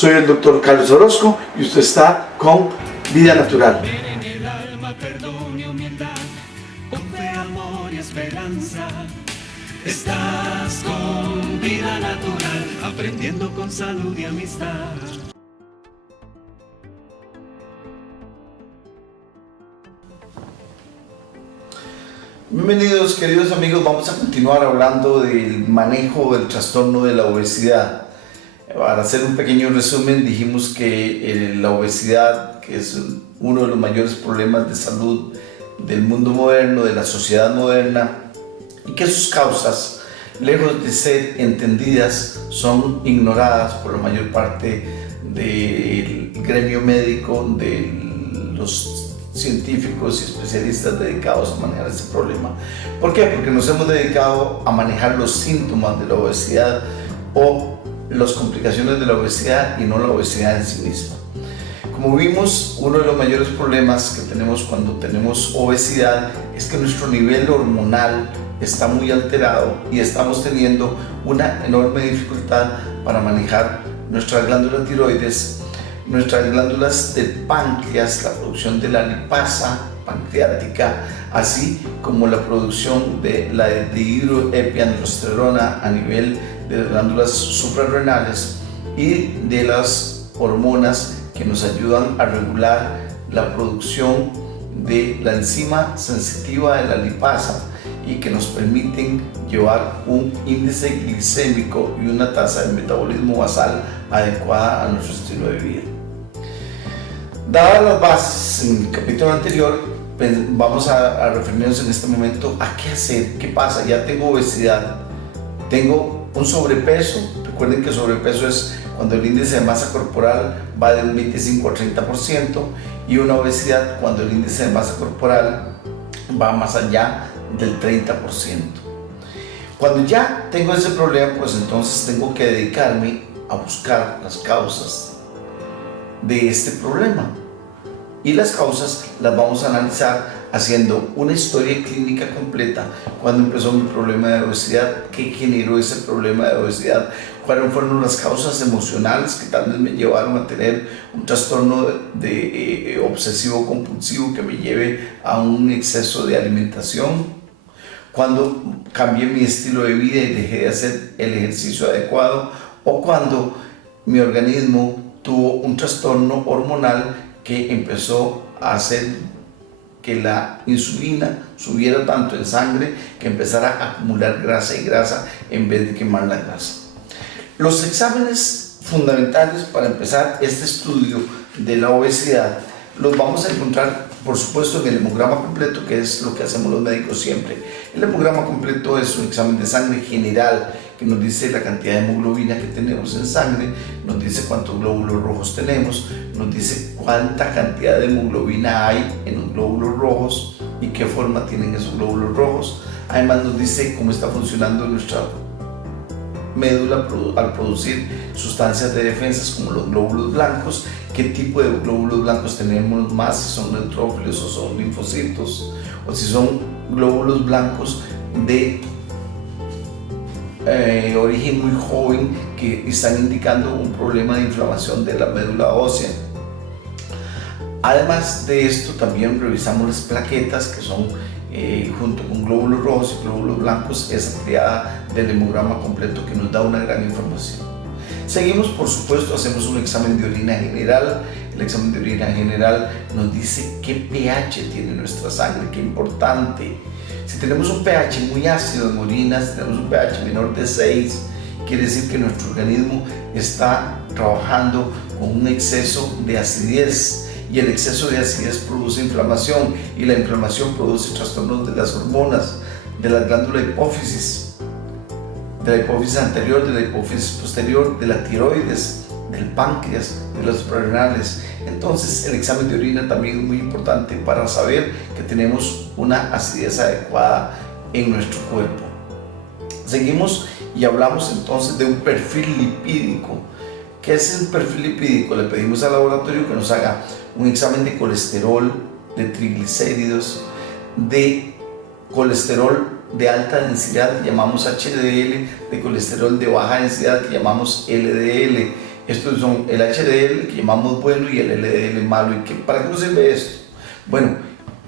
Soy el doctor Carlos Orozco y usted está con Vida Natural. En el alma perdón y humildad, con fe, amor y esperanza. Estás con Vida Natural, aprendiendo con salud y amistad. Bienvenidos, queridos amigos. Vamos a continuar hablando del manejo del trastorno de la obesidad. Para hacer un pequeño resumen, dijimos que la obesidad, que es uno de los mayores problemas de salud del mundo moderno, de la sociedad moderna, y que sus causas, lejos de ser entendidas, son ignoradas por la mayor parte del gremio médico, de los científicos y especialistas dedicados a manejar ese problema. ¿Por qué? Porque nos hemos dedicado a manejar los síntomas de la obesidad o las complicaciones de la obesidad y no la obesidad en sí misma. Como vimos, uno de los mayores problemas que tenemos cuando tenemos obesidad es que nuestro nivel hormonal está muy alterado y estamos teniendo una enorme dificultad para manejar nuestra glándula tiroides, nuestras glándulas del páncreas, la producción de la lipasa pancreática, así como la producción de la dihidroepiandrosterona a nivel de las glándulas suprarrenales y de las hormonas que nos ayudan a regular la producción de la enzima sensitiva de la lipasa y que nos permiten llevar un índice glicémico y una tasa de metabolismo basal adecuada a nuestro estilo de vida. Dadas las bases en el capítulo anterior, vamos a referirnos en este momento a qué hacer, qué pasa. Ya tengo obesidad, tengo un sobrepeso. Recuerden que sobrepeso es cuando el índice de masa corporal va de un 25 a 30% y una obesidad cuando el índice de masa corporal va más allá del 30%. Cuando ya tengo ese problema, pues entonces tengo que dedicarme a buscar las causas de este problema. Y las causas las vamos a analizar haciendo una historia clínica completa. Cuándo empezó mi problema de obesidad, qué generó ese problema de obesidad, cuáles fueron las causas emocionales que tal vez me llevaron a tener un trastorno de obsesivo compulsivo que me lleve a un exceso de alimentación, cuando cambié mi estilo de vida y dejé de hacer el ejercicio adecuado, o cuando mi organismo tuvo un trastorno hormonal que empezó a hacer que la insulina subiera tanto en sangre que empezara a acumular grasa y grasa en vez de quemar la grasa. Los exámenes fundamentales para empezar este estudio de la obesidad los vamos a encontrar, por supuesto, en el hemograma completo, que es lo que hacemos los médicos siempre. El hemograma completo es un examen de sangre general que nos dice la cantidad de hemoglobina que tenemos en sangre, nos dice cuántos glóbulos rojos tenemos, nos dice cuánta cantidad de hemoglobina hay en los glóbulos rojos y qué forma tienen esos glóbulos rojos. Además nos dice cómo está funcionando nuestra médula al producir sustancias de defensas como los glóbulos blancos, qué tipo de glóbulos blancos tenemos más, si son neutrófilos o son linfocitos, o si son glóbulos blancos de origen muy joven que están indicando un problema de inflamación de la médula ósea. Además de esto, también revisamos las plaquetas, que son junto con glóbulos rojos y glóbulos blancos, esa triada del hemograma completo que nos da una gran información. Seguimos, por supuesto, hacemos un examen de orina general. El examen de orina general nos dice qué pH tiene nuestra sangre, qué importante. Si tenemos un pH muy ácido en orina, si tenemos un pH menor de 6, quiere decir que nuestro organismo está trabajando con un exceso de acidez. Y el exceso de acidez produce inflamación, y la inflamación produce trastornos de las hormonas, de la glándula hipófisis, de la hipófisis anterior, de la hipófisis posterior, de la tiroides, del páncreas, de los suprarrenales. Entonces el examen de orina también es muy importante para saber que tenemos una acidez adecuada en nuestro cuerpo. Seguimos y hablamos entonces de un perfil lipídico. ¿Qué es el perfil lipídico? Le pedimos al laboratorio que nos haga un examen de colesterol, de triglicéridos, de colesterol de alta densidad que llamamos HDL, de colesterol de baja densidad que llamamos LDL. Estos son el HDL, que llamamos bueno, y el LDL malo. ¿Y para qué nos sirve esto? Bueno,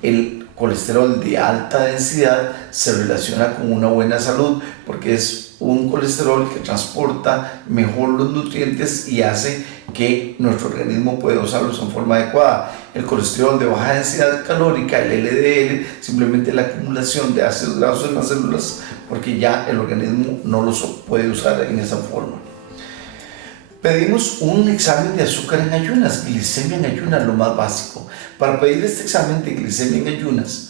el colesterol de alta densidad se relaciona con una buena salud porque es un colesterol que transporta mejor los nutrientes y hace que nuestro organismo pueda usarlos en forma adecuada. El colesterol de baja densidad calórica, el LDL, simplemente la acumulación de ácidos grasos en las células porque ya el organismo no los puede usar en esa forma. Pedimos un examen de azúcar en ayunas, glicemia en ayunas, lo más básico. Para pedir este examen de glicemia en ayunas,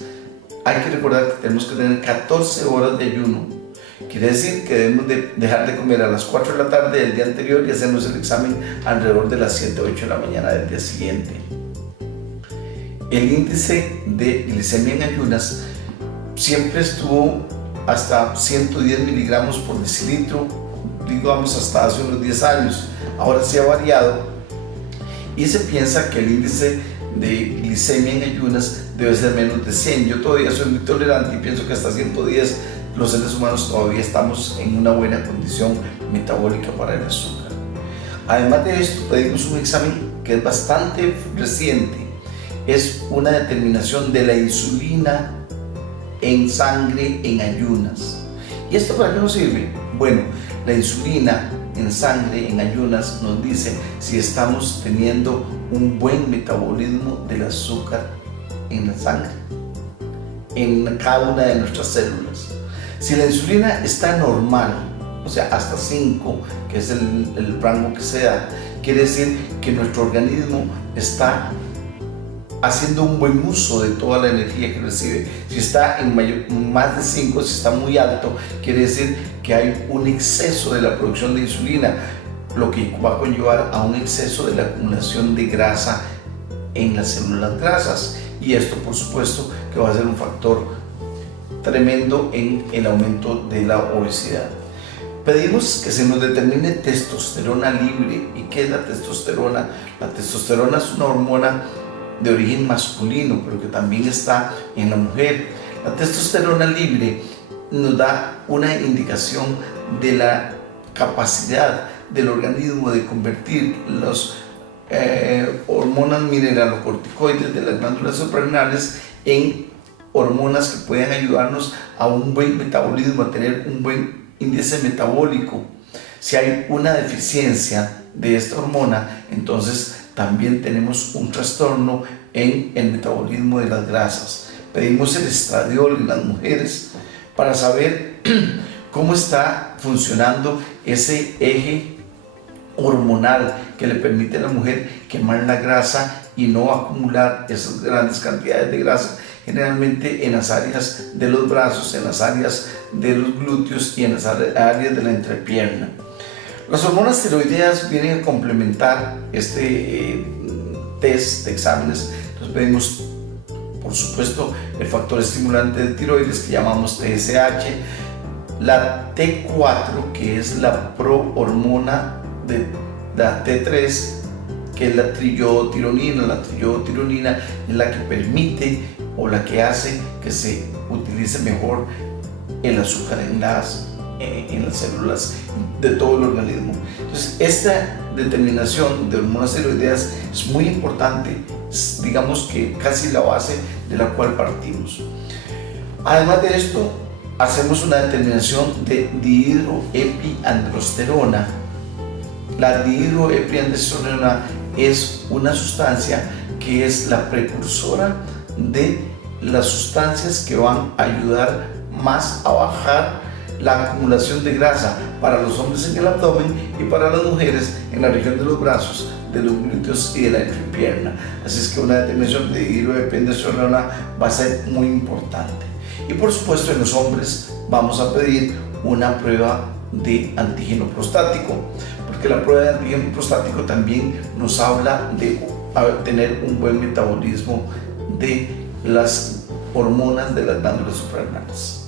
hay que recordar que tenemos que tener 14 horas de ayuno. Quiere decir que debemos dejar de comer a las 4 de la tarde del día anterior y hacernos el examen alrededor de las 7 o 8 de la mañana del día siguiente. El índice de glicemia en ayunas siempre estuvo hasta 110 miligramos por decilitro, digamos hasta hace unos 10 años. Ahora se ha variado y se piensa que el índice de glicemia en ayunas debe ser menos de 100. Yo todavía soy muy tolerante y pienso que hasta 110 los seres humanos todavía estamos en una buena condición metabólica para el azúcar. Además de esto, pedimos un examen que es bastante reciente. Es una determinación de la insulina en sangre en ayunas. ¿Y esto para qué nos sirve? Bueno, la insulina en sangre en ayunas nos dice si estamos teniendo un buen metabolismo del azúcar en la sangre, en cada una de nuestras células. Si la insulina está normal, o sea, hasta 5, que es el rango que se da, quiere decir que nuestro organismo está haciendo un buen uso de toda la energía que recibe. Si está en más de 5, si está muy alto, quiere decir que hay un exceso de la producción de insulina, lo que va a conllevar a un exceso de la acumulación de grasa en las células grasas. Y esto, por supuesto, que va a ser un factor tremendo en el aumento de la obesidad. Pedimos que se nos determine testosterona libre. ¿Y qué es la testosterona? La testosterona es una hormona de origen masculino, pero que también está en la mujer. La testosterona libre nos da una indicación de la capacidad del organismo de convertir las hormonas mineralocorticoides de las glándulas suprarrenales en hormonas que pueden ayudarnos a un buen metabolismo, a tener un buen índice metabólico. Si hay una deficiencia de esta hormona, entonces también tenemos un trastorno en el metabolismo de las grasas. Pedimos el estradiol en las mujeres para saber cómo está funcionando ese eje hormonal que le permite a la mujer quemar la grasa y no acumular esas grandes cantidades de grasa, generalmente en las áreas de los brazos, en las áreas de los glúteos y en las áreas de la entrepierna. Las hormonas tiroideas vienen a complementar este test de exámenes. Entonces pedimos, por supuesto, el factor estimulante de tiroides que llamamos TSH, la T4, que es la prohormona de la T3, que es la triiodotironina. La triiodotironina es la que permite o la que hace que se utilice mejor el azúcar en las células de todo el organismo. Entonces, esta determinación de hormonas tiroideas es muy importante, digamos que casi la base de la cual partimos. Además de esto, hacemos una determinación de dihidroepiandrosterona. La dihidroepiandrosterona es una sustancia que es la precursora de las sustancias que van a ayudar más a bajar la acumulación de grasa para los hombres en el abdomen y para las mujeres en la región de los brazos, de los glúteos y de la entrepierna. Así es que una determinación de dihidroepiandrosterona va a ser muy importante. Y por supuesto en los hombres vamos a pedir una prueba de antígeno prostático, porque la prueba de antígeno prostático también nos habla de tener un buen metabolismo de las hormonas de las glándulas suprarrenales.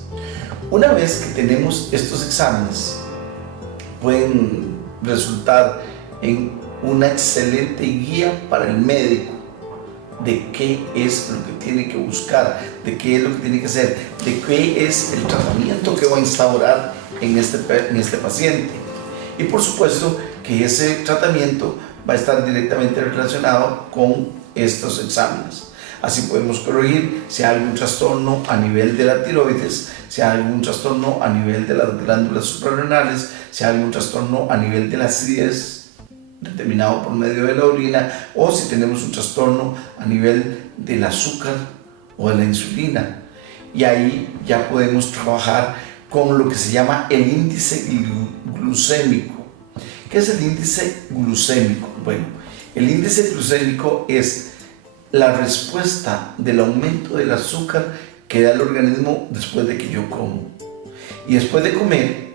Una vez que tenemos estos exámenes, pueden resultar en una excelente guía para el médico de qué es lo que tiene que buscar, de qué es lo que tiene que hacer, de qué es el tratamiento que va a instaurar en este paciente. Y por supuesto que ese tratamiento va a estar directamente relacionado con estos exámenes. Así podemos corregir si hay algún trastorno a nivel de la tiroides, si hay algún trastorno a nivel de las glándulas suprarrenales, si hay algún trastorno a nivel de la acidez determinado por medio de la orina, o si tenemos un trastorno a nivel del azúcar o de la insulina. Y ahí ya podemos trabajar con lo que se llama el índice glucémico. ¿Qué es el índice glucémico? Bueno, el índice glucémico es la respuesta del aumento del azúcar que da el organismo después de que yo como. Y después de comer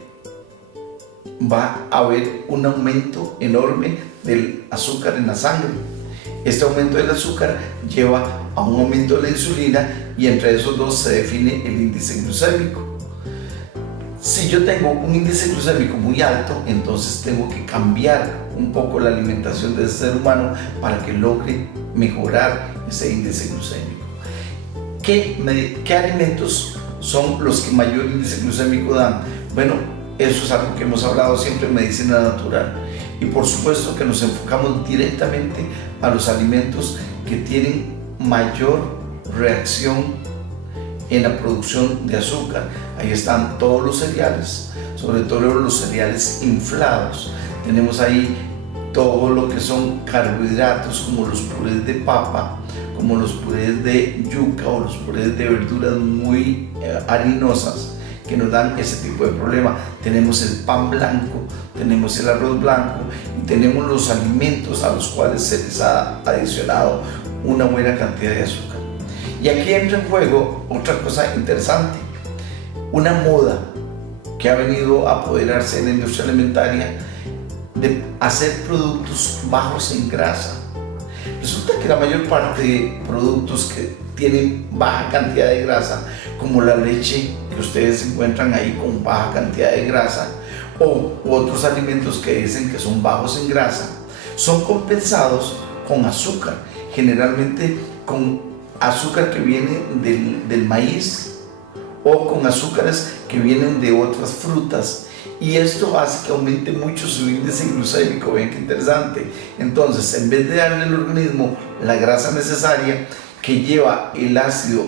va a haber un aumento enorme del azúcar en la sangre. Este aumento del azúcar lleva a un aumento de la insulina y entre esos dos se define el índice glucémico. Si yo tengo un índice glucémico muy alto, entonces tengo que cambiar un poco la alimentación de ese ser humano para que logre mejorar ese índice glucémico. ¿Qué alimentos son los que mayor índice glucémico dan? Bueno, eso es algo que hemos hablado siempre en medicina natural. Y por supuesto que nos enfocamos directamente a los alimentos que tienen mayor reacción en la producción de azúcar. Ahí están todos los cereales, sobre todo los cereales inflados. Tenemos ahí todo lo que son carbohidratos, como los purés de papa, como los purés de yuca o los purés de verduras muy harinosas, que nos dan ese tipo de problema. Tenemos el pan blanco, tenemos el arroz blanco y tenemos los alimentos a los cuales se les ha adicionado una buena cantidad de azúcar. Y aquí entra en juego otra cosa interesante, una moda que ha venido a apoderarse en la industria alimentaria de hacer productos bajos en grasa. Resulta que la mayor parte de productos que tienen baja cantidad de grasa, como la leche que ustedes encuentran ahí con baja cantidad de grasa, o otros alimentos que dicen que son bajos en grasa, son compensados con azúcar, generalmente con azúcar que viene del maíz o con azúcares que vienen de otras frutas, y esto hace que aumente mucho su índice glucémico. Vean qué interesante. Entonces, en vez de darle al organismo la grasa necesaria que lleva el ácido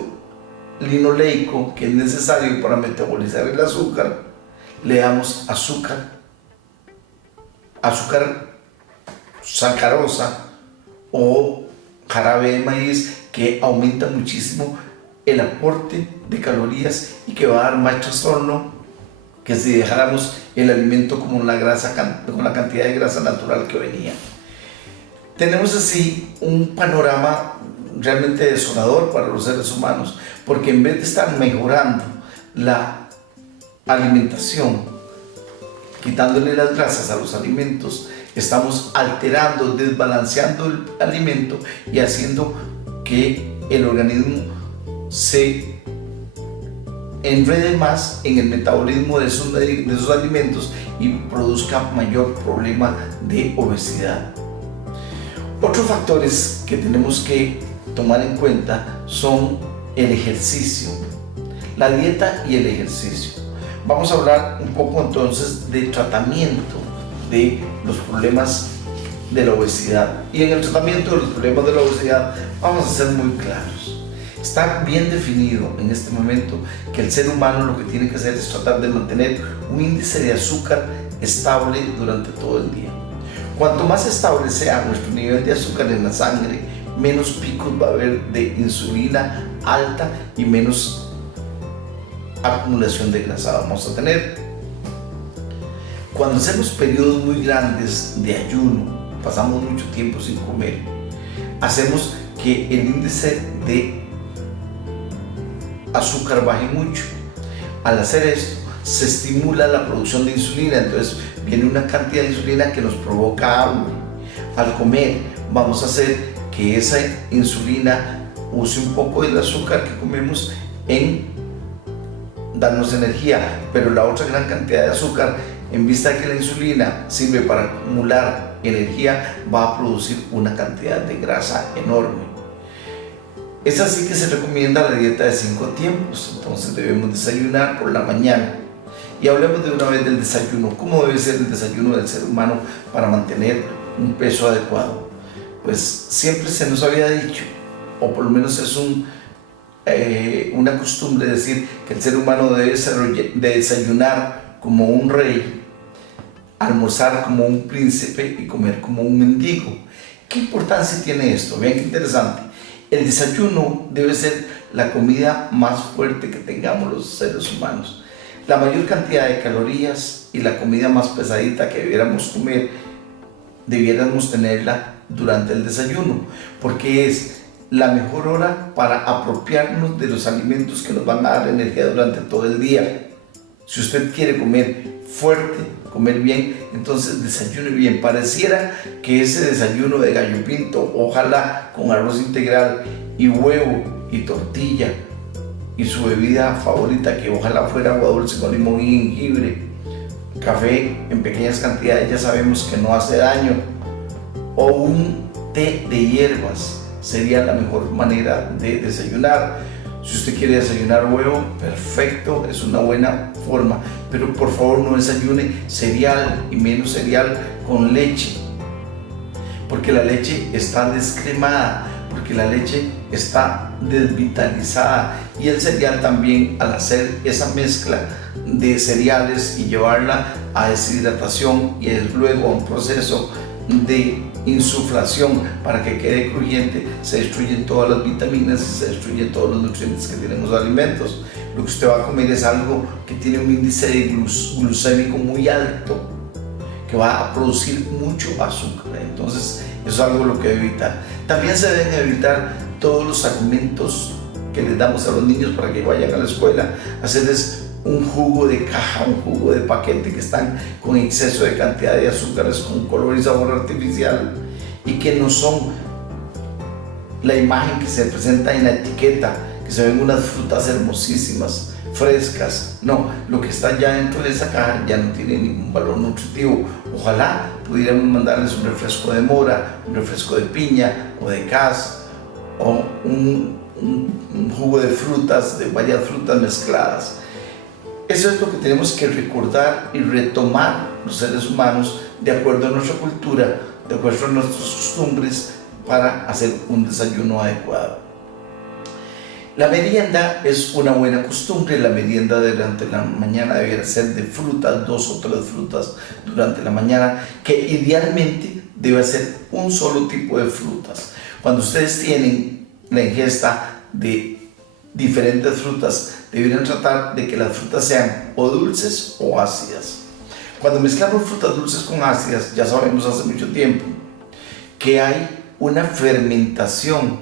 linoleico, que es necesario para metabolizar el azúcar, le damos azúcar sacarosa o jarabe de maíz, que aumenta muchísimo el aporte de calorías y que va a dar más trastorno que si dejáramos el alimento con la cantidad de grasa natural que venía. Tenemos así un panorama realmente desolador para los seres humanos, porque en vez de estar mejorando la alimentación, quitándole las grasas a los alimentos, estamos alterando, desbalanceando el alimento y haciendo que el organismo se enrede más en el metabolismo de esos alimentos y produzca mayor problema de obesidad. Otros factores que tenemos que tomar en cuenta son el ejercicio, la dieta y el ejercicio. Vamos a hablar un poco entonces de tratamiento de los problemas de la obesidad. Y en el tratamiento de los problemas de la obesidad vamos a ser muy claros. Está bien definido en este momento que el ser humano lo que tiene que hacer es tratar de mantener un índice de azúcar estable durante todo el día. Cuanto más estable sea nuestro nivel de azúcar en la sangre, menos picos va a haber de insulina alta y menos acumulación de grasa vamos a tener. Cuando hacemos periodos muy grandes de ayuno, pasamos mucho tiempo sin comer, hacemos que el índice de azúcar baje mucho. Al hacer esto, se estimula la producción de insulina, entonces viene una cantidad de insulina que nos provoca hambre. Al comer, vamos a hacer que esa insulina use un poco del azúcar que comemos en darnos energía, pero la otra gran cantidad de azúcar, en vista de que la insulina sirve para acumular energía, va a producir una cantidad de grasa enorme. Es así que se recomienda la dieta de 5 tiempos. Entonces debemos desayunar por la mañana Y hablemos de una vez del desayuno. ¿Cómo debe ser el desayuno del ser humano para mantener un peso adecuado? Pues siempre se nos había dicho, o por lo menos es una costumbre decir que el ser humano debe desayunar como un rey, almorzar como un príncipe y comer como un mendigo. ¿Qué importancia tiene esto? Vean qué interesante. El desayuno debe ser la comida más fuerte que tengamos los seres humanos. La mayor cantidad de calorías y la comida más pesadita que debiéramos comer, debiéramos tenerla durante el desayuno, porque es la mejor hora para apropiarnos de los alimentos que nos van a dar energía durante todo el día. Si usted quiere comer fuerte, comer bien, entonces desayune bien. Pareciera que ese desayuno de gallo pinto, ojalá con arroz integral y huevo y tortilla, y su bebida favorita, que ojalá fuera agua dulce con limón y jengibre, café en pequeñas cantidades, ya sabemos que no hace daño, o un té de hierbas, sería la mejor manera de desayunar. Si usted quiere desayunar huevo, perfecto, es una buena forma, pero por favor no desayune cereal, y menos cereal con leche, porque la leche está descremada, porque la leche está desvitalizada, y el cereal también, al hacer esa mezcla de cereales y llevarla a deshidratación y luego a un proceso de insuflación para que quede crujiente, se destruyen todas las vitaminas y se destruyen todos los nutrientes que tienen los alimentos. Lo que usted va a comer es algo que tiene un índice de glucémico muy alto, que va a producir mucho azúcar. Entonces eso es algo lo que debe evitar. También se deben evitar todos los alimentos que les damos a los niños para que vayan a la escuela, hacerles un jugo de caja, un jugo de paquete, que están con exceso de cantidad de azúcares, con color y sabor artificial, y que no son la imagen que se presenta en la etiqueta, que se ven unas frutas hermosísimas, frescas. No, lo que está ya dentro de esa caja ya no tiene ningún valor nutritivo. Ojalá pudiéramos mandarles un refresco de mora, un refresco de piña o de cas, o un jugo de frutas, de varias frutas mezcladas. Eso es lo que tenemos que recordar y retomar los seres humanos de acuerdo a nuestra cultura, de acuerdo a nuestras costumbres, para hacer un desayuno adecuado. La merienda es una buena costumbre. La merienda durante la mañana debería ser de frutas, 2 o 3 frutas durante la mañana, que idealmente debe ser un solo tipo de frutas. Cuando ustedes tienen la ingesta de diferentes frutas, deberían tratar de que las frutas sean o dulces o ácidas. Cuando mezclamos frutas dulces con ácidas, ya sabemos hace mucho tiempo que hay una fermentación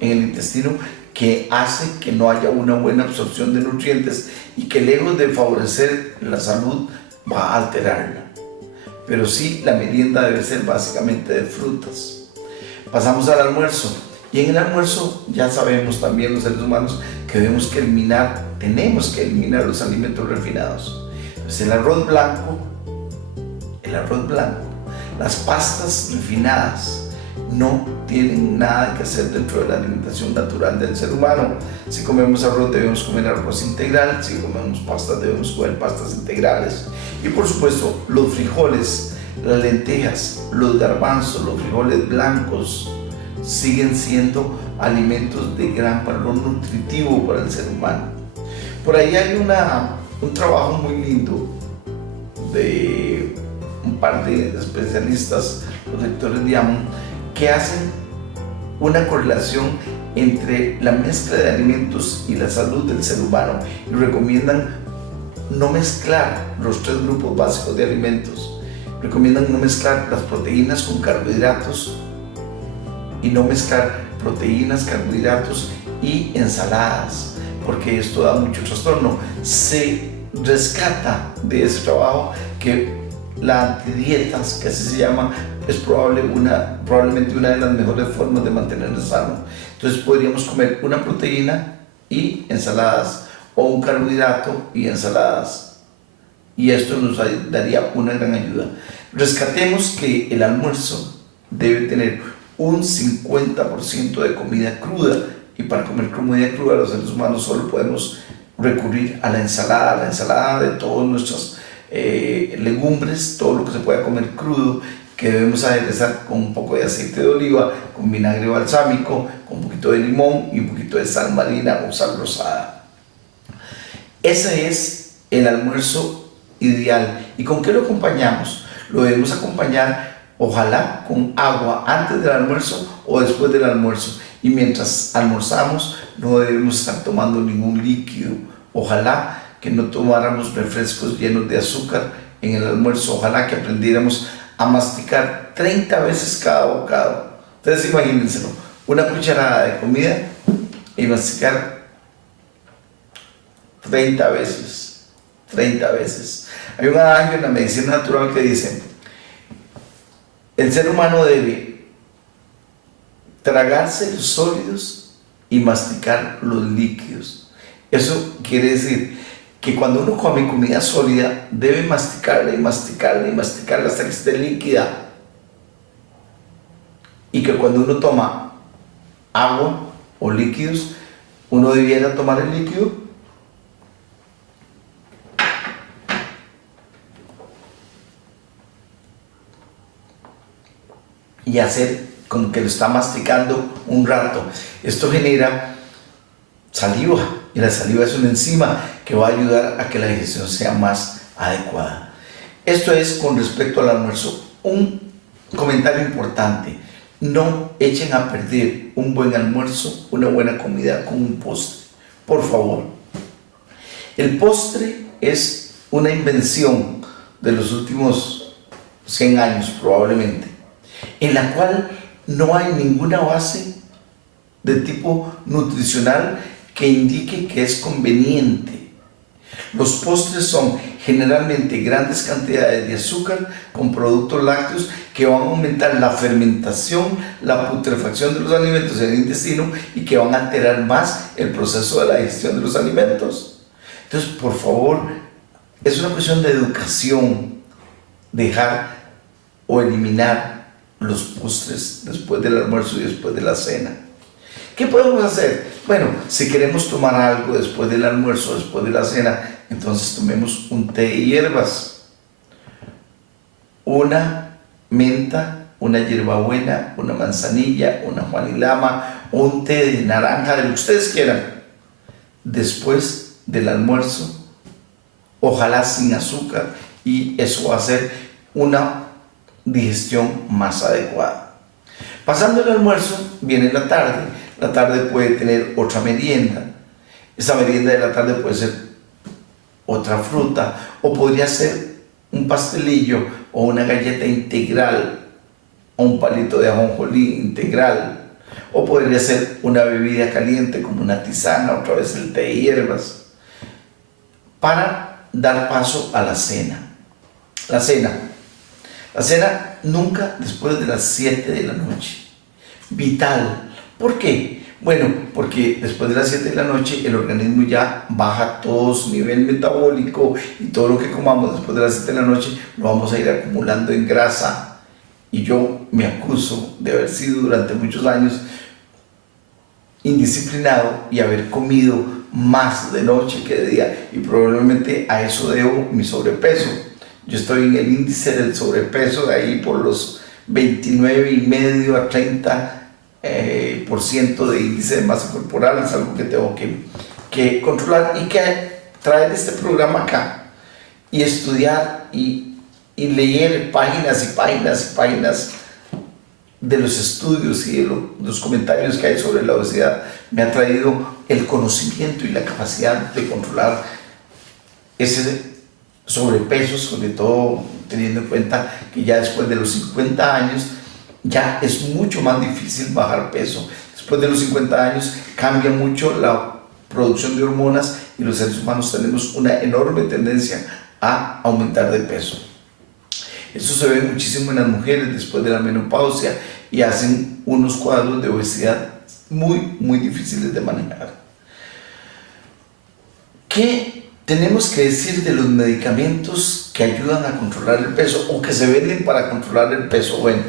en el intestino que hace que no haya una buena absorción de nutrientes y que lejos de favorecer la salud va a alterarla. Pero sí, la merienda debe ser básicamente de frutas. Pasamos al almuerzo. Y en el almuerzo ya sabemos también los seres humanos que tenemos que eliminar los alimentos refinados. Entonces el arroz blanco, las pastas refinadas no tienen nada que hacer dentro de la alimentación natural del ser humano. Si comemos arroz, debemos comer arroz integral. Si comemos pastas, debemos comer pastas integrales. Y por supuesto, los frijoles, las lentejas, los garbanzos, los frijoles blancos siguen siendo alimentos de gran valor nutritivo para el ser humano. Por ahí hay un trabajo muy lindo de un par de especialistas, los lectores de Ammon, que hacen una correlación entre la mezcla de alimentos y la salud del ser humano, y recomiendan no mezclar los 3 grupos básicos de alimentos. Recomiendan no mezclar las proteínas con carbohidratos y no mezclar proteínas, carbohidratos y ensaladas, porque esto da mucho trastorno. Se rescata de ese trabajo que la antidietas, que así se llama, es probablemente una de las mejores formas de mantenernos sano. Entonces podríamos comer una proteína y ensaladas, o un carbohidrato y ensaladas, y esto nos daría una gran ayuda. Rescatemos que el almuerzo debe tener un 50% de comida cruda, y para comer comida cruda los seres humanos solo podemos recurrir a la ensalada de todas nuestras legumbres, todo lo que se pueda comer crudo, que debemos aderezar con un poco de aceite de oliva, con vinagre balsámico, con un poquito de limón y un poquito de sal marina o sal rosada. Ese es el almuerzo ideal. ¿Y con qué lo acompañamos? Lo debemos acompañar, ojalá, con agua antes del almuerzo o después del almuerzo. Y mientras almorzamos, no debemos estar tomando ningún líquido. Ojalá que no tomáramos refrescos llenos de azúcar en el almuerzo. Ojalá que aprendiéramos a masticar 30 veces cada bocado. Ustedes imagínenselo, una cucharada de comida y masticar 30 veces. 30 veces. Hay un adagio en la medicina natural que dice: el ser humano debe tragarse los sólidos y masticar los líquidos. Eso quiere decir que cuando uno come comida sólida, debe masticarla y masticarla y masticarla hasta que esté líquida. Y que cuando uno toma agua o líquidos, uno debiera tomar el líquido y hacer como que lo está masticando un rato. Esto genera saliva, y la saliva es una enzima que va a ayudar a que la digestión sea más adecuada. Esto es con respecto al almuerzo. Un comentario importante: no echen a perder un buen almuerzo, una buena comida con un postre, por favor. El postre es una invención de los últimos 100 años probablemente, en la cual no hay ninguna base de tipo nutricional que indique que es conveniente. Los postres son generalmente grandes cantidades de azúcar con productos lácteos que van a aumentar la fermentación, la putrefacción de los alimentos en el intestino y que van a alterar más el proceso de la digestión de los alimentos. Entonces, por favor, es una cuestión de educación dejar o eliminar los postres después del almuerzo y después de la cena. ¿Qué podemos hacer? Bueno, si queremos tomar algo después del almuerzo, después de la cena, entonces tomemos un té de hierbas, una menta, una hierbabuena, una manzanilla, una juanilama o un té de naranja, de lo que ustedes quieran, después del almuerzo, ojalá sin azúcar, y eso va a ser una digestión más adecuada. Pasando el almuerzo, viene la tarde. La tarde puede tener otra merienda. Esa merienda de la tarde puede ser otra fruta, o podría ser un pastelillo o una galleta integral o un palito de ajonjolí integral, o podría ser una bebida caliente como una tisana, otra vez el té de hierbas, para dar paso a la cena. La cena nunca después de las 7 de la noche. Vital. ¿Por qué? Bueno, porque después de las 7 de la noche el organismo ya baja todo su nivel metabólico y todo lo que comamos después de las 7 de la noche lo vamos a ir acumulando en grasa. Y yo me acuso de haber sido durante muchos años indisciplinado y haber comido más de noche que de día, y probablemente a eso debo mi sobrepeso. Yo estoy en el índice del sobrepeso de ahí por los 29,5 a 30% de índice de masa corporal. Es algo que tengo que controlar y que traer este programa acá y estudiar y leer páginas y páginas y páginas de los estudios y de los comentarios que hay sobre la obesidad me ha traído el conocimiento y la capacidad de controlar ese sobrepeso, sobre todo teniendo en cuenta que ya después de los 50 años ya es mucho más difícil bajar peso. Después de los 50 años cambia mucho la producción de hormonas y los seres humanos tenemos una enorme tendencia a aumentar de peso. Eso se ve muchísimo en las mujeres después de la menopausia y hacen unos cuadros de obesidad muy difíciles de manejar. ¿Qué tenemos que decir de los medicamentos que ayudan a controlar el peso o que se venden para controlar el peso? Bueno,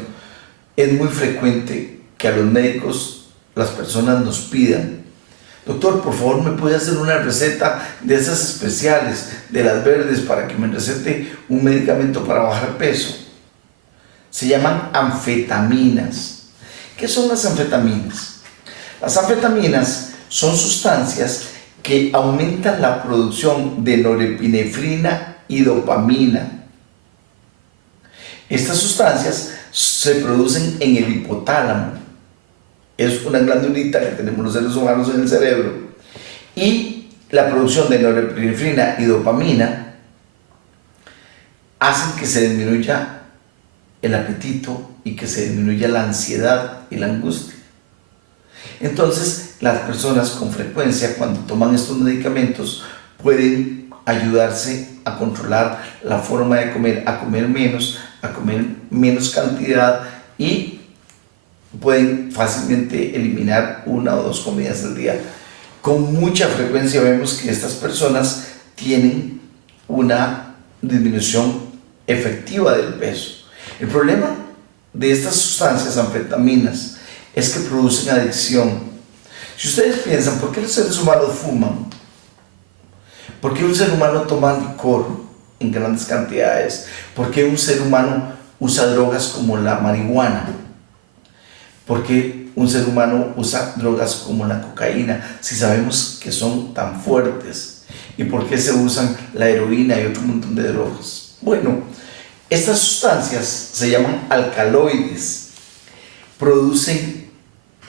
es muy frecuente que a los médicos las personas nos pidan Doctor, por favor, ¿me puede hacer una receta de esas especiales, de las verdes, para que me recete un medicamento para bajar peso? Se llaman anfetaminas. ¿Qué son las anfetaminas? Las anfetaminas son sustancias que aumentan la producción de norepinefrina y dopamina. Estas sustancias se producen en el hipotálamo. Es una glandulita que tenemos los seres humanos en el cerebro. Y la producción de norepinefrina y dopamina hacen que se disminuya el apetito y que se disminuya la ansiedad y la angustia. Entonces, las personas con frecuencia, cuando toman estos medicamentos, pueden ayudarse a controlar la forma de comer, a comer menos cantidad, y pueden fácilmente eliminar 1 o 2 comidas al día. Con mucha frecuencia vemos que estas personas tienen una disminución efectiva del peso. El problema de estas sustancias anfetaminas es que producen adicción. Si ustedes piensan, ¿por qué los seres humanos fuman? ¿Por qué un ser humano toma licor en grandes cantidades? ¿Por qué un ser humano usa drogas como la marihuana? ¿Por qué un ser humano usa drogas como la cocaína si sabemos que son tan fuertes? ¿Y por qué se usan la heroína y otro montón de drogas? Bueno, estas sustancias se llaman alcaloides. Producen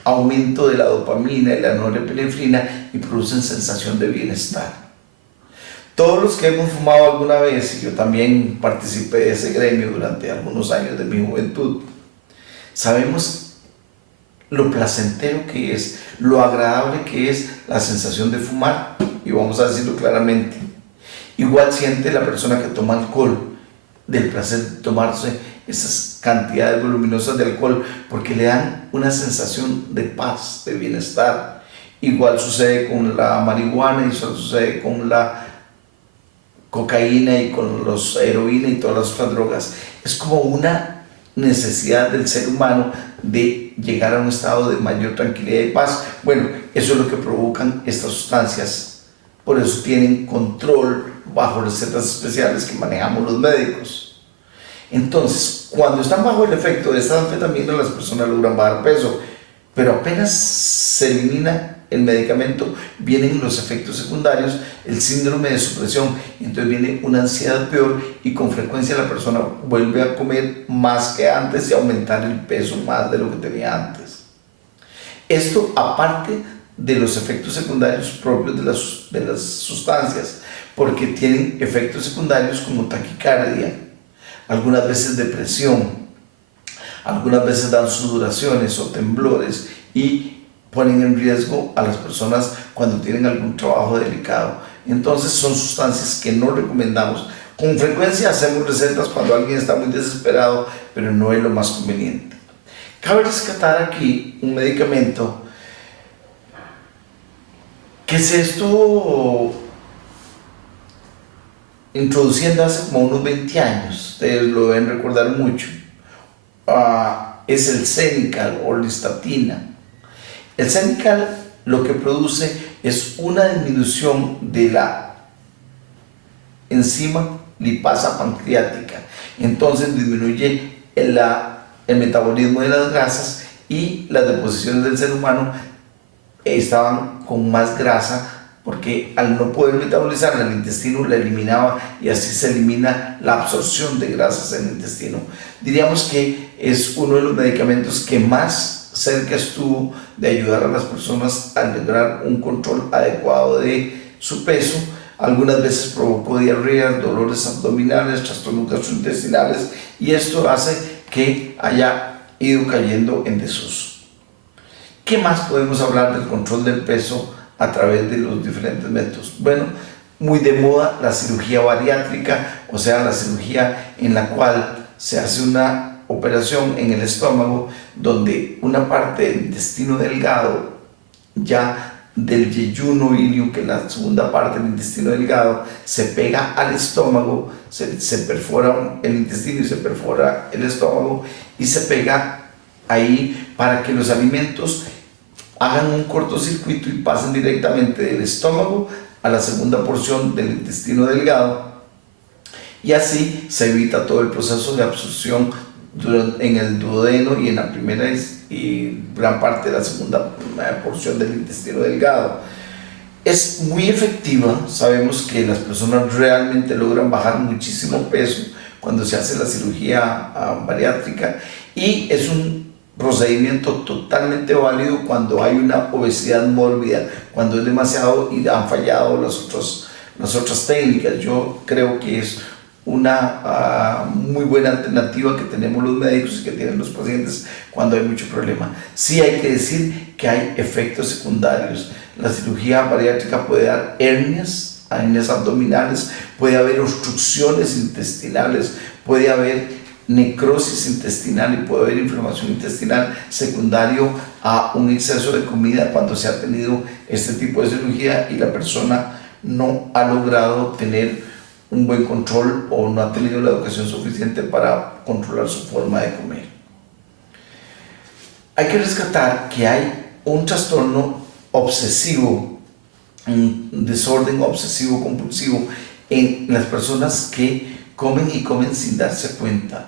aumento de la dopamina y la norepinefrina y producen sensación de bienestar. Todos los que hemos fumado alguna vez, y yo también participé de ese gremio durante algunos años de mi juventud, sabemos lo placentero que es, lo agradable que es la sensación de fumar, y vamos a decirlo claramente. Igual siente la persona que toma alcohol, del placer de tomarse esas cantidades voluminosas de alcohol, porque le dan una sensación de paz, de bienestar. Igual sucede con la marihuana, y eso sucede con la cocaína y con los heroína y todas las otras drogas. Es como una necesidad del ser humano de llegar a un estado de mayor tranquilidad y paz. Bueno, eso es lo que provocan estas sustancias. Por eso tienen control bajo recetas especiales que manejamos los médicos. Entonces, cuando están bajo el efecto de estas anfetaminas, las personas logran bajar peso, pero apenas se elimina el medicamento, vienen los efectos secundarios, el síndrome de supresión, y entonces viene una ansiedad peor, y con frecuencia la persona vuelve a comer más que antes y aumentar el peso más de lo que tenía antes. Esto aparte de los efectos secundarios propios de las sustancias, porque tienen efectos secundarios como taquicardia, algunas veces depresión, algunas veces dan sudoraciones o temblores, y ponen en riesgo a las personas cuando tienen algún trabajo delicado. Entonces son sustancias que no recomendamos. Con frecuencia hacemos recetas cuando alguien está muy desesperado, pero no es lo más conveniente. Cabe rescatar aquí un medicamento que se estuvo introduciendo hace como unos 20 años, ustedes lo deben recordar mucho. Es el Xenical o listatina. El Xenical lo que produce es una disminución de la enzima lipasa pancreática. Entonces disminuye el metabolismo de las grasas, y las deposiciones del ser humano estaban con más grasa, porque al no poder metabolizarla, el intestino la eliminaba, y así se elimina la absorción de grasas en el intestino. Diríamos que es uno de los medicamentos que más cerca estuvo de ayudar a las personas a lograr un control adecuado de su peso. Algunas veces provocó diarreas, dolores abdominales, trastornos gastrointestinales, y esto hace que haya ido cayendo en desuso. ¿Qué más podemos hablar del control del peso a través de los diferentes métodos? Bueno, muy de moda la cirugía bariátrica, o sea, la cirugía en la cual se hace una operación en el estómago, donde una parte del intestino delgado, ya del yeyuno ilio, que es la segunda parte del intestino delgado, se pega al estómago, se perfora el intestino y se perfora el estómago, y se pega ahí para que los alimentos hagan un cortocircuito y pasen directamente del estómago a la segunda porción del intestino delgado, y así se evita todo el proceso de absorción en el duodeno y en la primera y gran parte de la segunda porción del intestino delgado. Es muy efectiva. Sabemos que las personas realmente logran bajar muchísimo peso cuando se hace la cirugía bariátrica, y es un procedimiento totalmente válido cuando hay una obesidad mórbida, cuando es demasiado y han fallado las otras técnicas. Yo creo que es una muy buena alternativa que tenemos los médicos y que tienen los pacientes cuando hay mucho problema. Sí hay que decir que hay efectos secundarios. La cirugía bariátrica puede dar hernias abdominales, puede haber obstrucciones intestinales, puede haber necrosis intestinal y puede haber inflamación intestinal secundario a un exceso de comida cuando se ha tenido este tipo de cirugía y la persona no ha logrado tener un buen control o no ha tenido la educación suficiente para controlar su forma de comer. Hay que rescatar que hay un trastorno obsesivo, un desorden obsesivo compulsivo en las personas que comen y comen sin darse cuenta,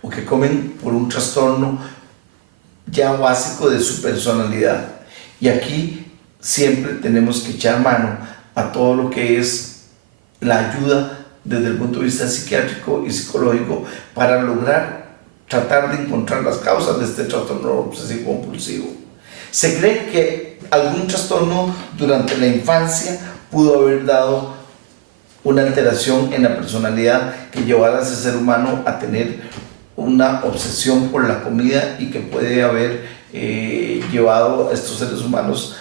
o que comen por un trastorno ya básico de su personalidad. Y aquí siempre tenemos que echar mano a todo lo que es la ayuda desde el punto de vista psiquiátrico y psicológico para lograr tratar de encontrar las causas de este trastorno obsesivo compulsivo. Se cree que algún trastorno durante la infancia pudo haber dado una alteración en la personalidad que llevara a ese ser humano a tener una obsesión por la comida y que puede haber llevado a estos seres humanos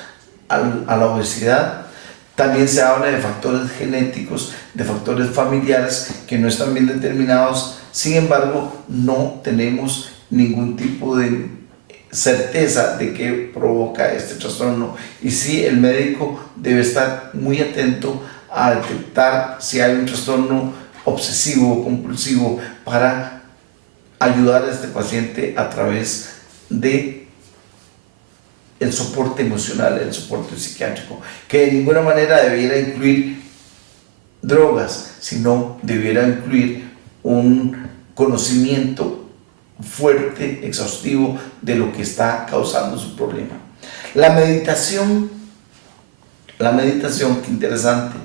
a la obesidad. También se habla de factores genéticos, de factores familiares que no están bien determinados. Sin embargo, no tenemos ningún tipo de certeza de qué provoca este trastorno, y sí, el médico debe estar muy atento a detectar si hay un trastorno obsesivo o compulsivo para ayudar a este paciente a través de el soporte emocional, el soporte psiquiátrico, que de ninguna manera debiera incluir drogas, sino debiera incluir un conocimiento fuerte, exhaustivo de lo que está causando su problema. La meditación, qué interesante,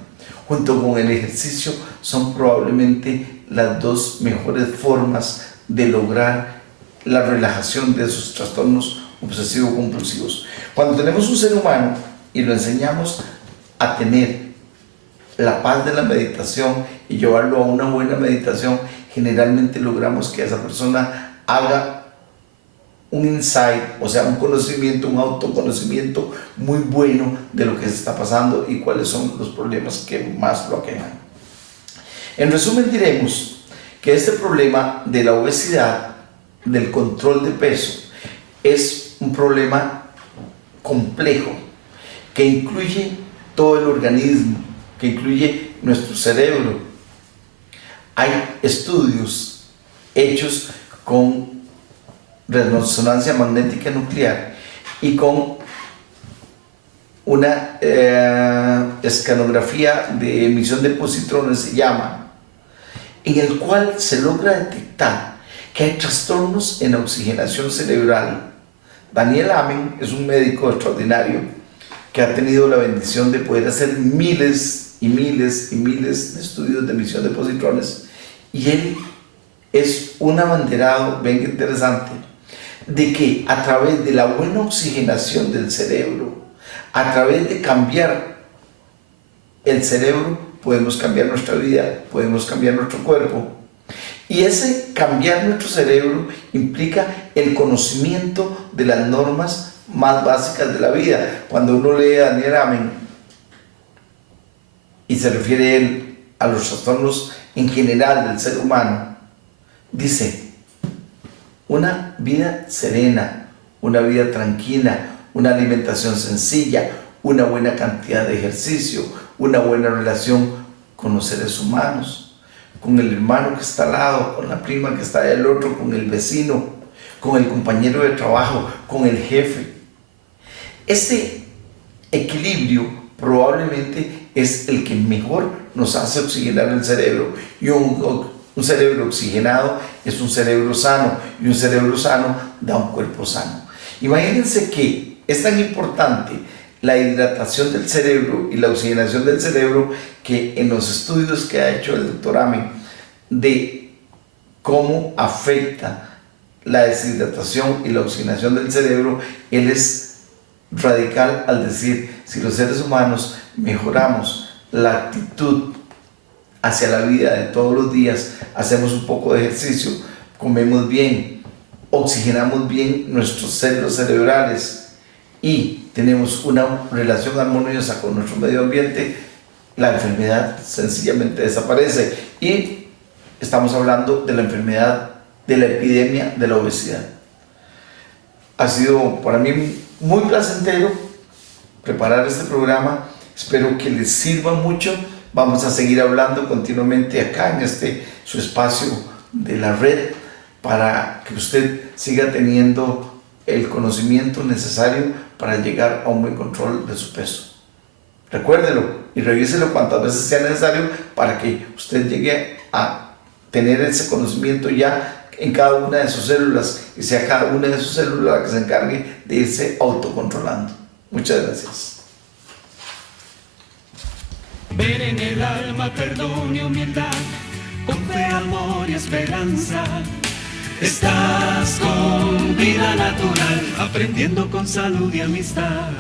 junto con el ejercicio son probablemente las dos mejores formas de lograr la relajación de esos trastornos obsesivo-compulsivos. Cuando tenemos un ser humano y lo enseñamos a tener la paz de la meditación y llevarlo a una buena meditación, generalmente logramos que esa persona haga un insight, o sea, un conocimiento, un autoconocimiento muy bueno de lo que se está pasando y cuáles son los problemas que más lo aquejan. En resumen, diremos que este problema de la obesidad, del control de peso, es un problema complejo que incluye todo el organismo, que incluye nuestro cerebro. Hay estudios hechos con resonancia magnética nuclear y con una escanografía de emisión de positrones, se llama, en el cual se logra detectar que hay trastornos en la oxigenación cerebral. Daniel Amen es un médico extraordinario que ha tenido la bendición de poder hacer miles y miles y miles de estudios de emisión de positrones, y él es un abanderado, ven qué interesante, de que a través de la buena oxigenación del cerebro, a través de cambiar el cerebro, podemos cambiar nuestra vida, podemos cambiar nuestro cuerpo. Y ese cambiar nuestro cerebro implica el conocimiento de las normas más básicas de la vida. Cuando uno lee a Daniel Amen y se refiere él a los trastornos en general del ser humano, dice: una vida serena, una vida tranquila, una alimentación sencilla, una buena cantidad de ejercicio, una buena relación con los seres humanos, con el hermano que está al lado, con la prima que está del otro, con el vecino, con el compañero de trabajo, con el jefe. Ese equilibrio probablemente es el que mejor nos hace oxigenar el cerebro, y un cerebro oxigenado es un cerebro sano, y un cerebro sano da un cuerpo sano. Imagínense que es tan importante la hidratación del cerebro y la oxigenación del cerebro que en los estudios que ha hecho el doctor Amen de cómo afecta la deshidratación y la oxigenación del cerebro, él es radical al decir: si los seres humanos mejoramos la actitud hacia la vida de todos los días, hacemos un poco de ejercicio, comemos bien, oxigenamos bien nuestros células cerebrales y tenemos una relación armoniosa con nuestro medio ambiente, la enfermedad sencillamente desaparece. Y estamos hablando de la enfermedad, de la epidemia de la obesidad. Ha sido para mí muy placentero preparar este programa. Espero que les sirva mucho. Vamos a seguir hablando continuamente acá en su espacio de la red, para que usted siga teniendo el conocimiento necesario para llegar a un buen control de su peso. Recuérdelo y revíselo cuantas veces sea necesario para que usted llegue a tener ese conocimiento ya en cada una de sus células, y sea cada una de sus células la que se encargue de irse autocontrolando. Muchas gracias. Ver en el alma perdón y humildad, con fe, amor y esperanza. Estás con vida natural, aprendiendo con salud y amistad.